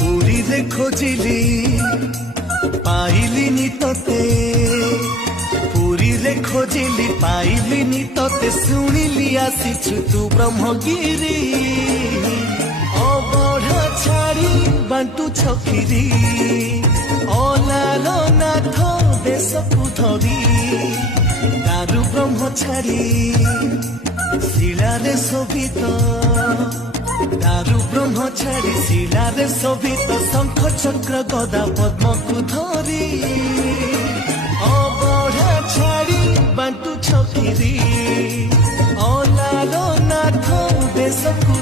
পুরীরে খোঁজিলি পাইলিনি তোতে, পুরীরে খোঁজিলি পাইলিনি তোতে, শুনিলি আসিছু তু ব্রহ্মগিরি। অবঢ়া ছাড়ি বান্টু ছকিরি, অলাল নাথ দেশকু ধরি। দারু ব্রহ্ম ছাড়ি শিলারে শোভিত, দারু ব্রহ্ম ছাড়ি শিলারে শোভিত, শঙ্খ চক্র গদা পদ্মকু ধরি। অবঢ়া ছাড়ি বান্টু ছকিরি, অলাল নাথ দেশকু